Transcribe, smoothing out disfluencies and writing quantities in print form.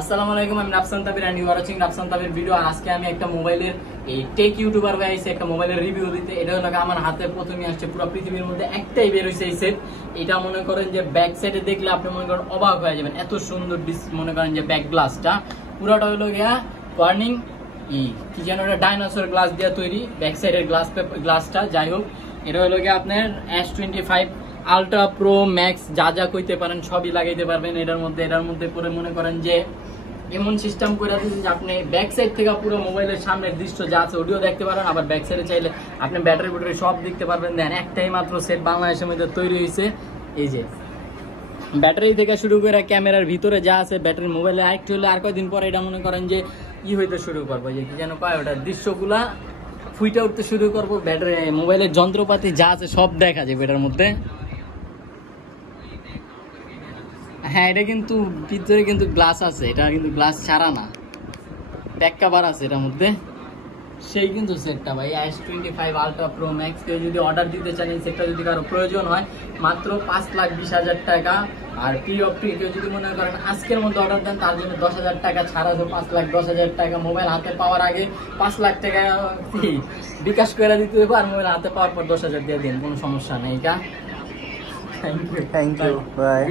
আসসালামু আলাইকুম, আমি Rafsan Tabir and you are watching Rafsan Tabir video. আর আজকে আমি একটা মোবাইলের এই টেক ইউটিউবার ভাই আইছে একটা মোবাইলের রিভিউ দিতে। এটা হলো আমার হাতে প্রথমে আসছে, পুরো পৃথিবীর মধ্যে একটাই বের হইছে এই সেট। এটা মনে করেন যে ব্যাক সাইডে দেখলে আপনি মনে করেন অবাক হয়ে যাবেন, এত সুন্দর মনে করেন যে ব্যাক গ্লাসটা পুরোটা হলো গিয়া ওয়ার্নিং কি যেন এটা ডাইনোসর গ্লাস দিয়ে তৈরি, ব্যাক সাইডের গ্লাসটা। যাই হোক, এটা হলো গিয়ে আপনার S25 আলট্রা প্রো ম্যাক্স যা যা কইতে পারেন সবই লাগাইতে পারবেন এটার মধ্যে করে মনে করেন যে এমন সিস্টেম করে দিয়েছে যে আপনি ব্যাক সাইড থেকে পুরো মোবাইলের সামনের দৃশ্য যা আছে ওডিও দেখতে পারেন, আবার ব্যাক সাইডে চাইলে আপনি ব্যাটারি সব দেখতে পারবেন। দেন একটাই মাত্র সেট বাংলাদেশের মধ্যে তৈরি হয়েছে। এই যে ব্যাটারি থেকে শুরু করে ক্যামেরার ভিতরে যা আছে, ব্যাটারি মোবাইলে আরেকটু হলে আর কয়েকদিন পরে এটা মনে করেন যে হইতে শুরু করবো, যে কি যেন পায় ওটার দৃশ্যগুলা ফুইটা উঠতে শুরু করবো। ব্যাটারি মোবাইলের যন্ত্রপাতি যা আছে সব দেখা যাবে এটার মধ্যে। হ্যাঁ, এটা কিন্তু ভিতরে কিন্তু গ্লাস আছে, এটা কিন্তু গ্লাস ছাড়া না, ব্যাক কভার আছে এটার মধ্যে। সেই কিন্তু সেটটা ভাই S25 আলট্রা প্রো ম্যাক্স। কেউ যদি অর্ডার দিতে চান এই সেটটা যদি কারো প্রয়োজন হয়, মাত্র 5,20,000 টাকা। আর প্রি অফ কেউ যদি মনে করেন আজকের মধ্যে অর্ডার দেন, তার জন্য 10,000 টাকা ছাড়া, তো 5,10,000 টাকা। মোবাইল হাতে পাওয়ার আগে 5 লাখ টাকা বিকাশ করে দিতে হবে, আর মোবাইল হাতে পাওয়ার পর 10,000 দিয়ে দিন, কোনো সমস্যা নেই। Thank you, by.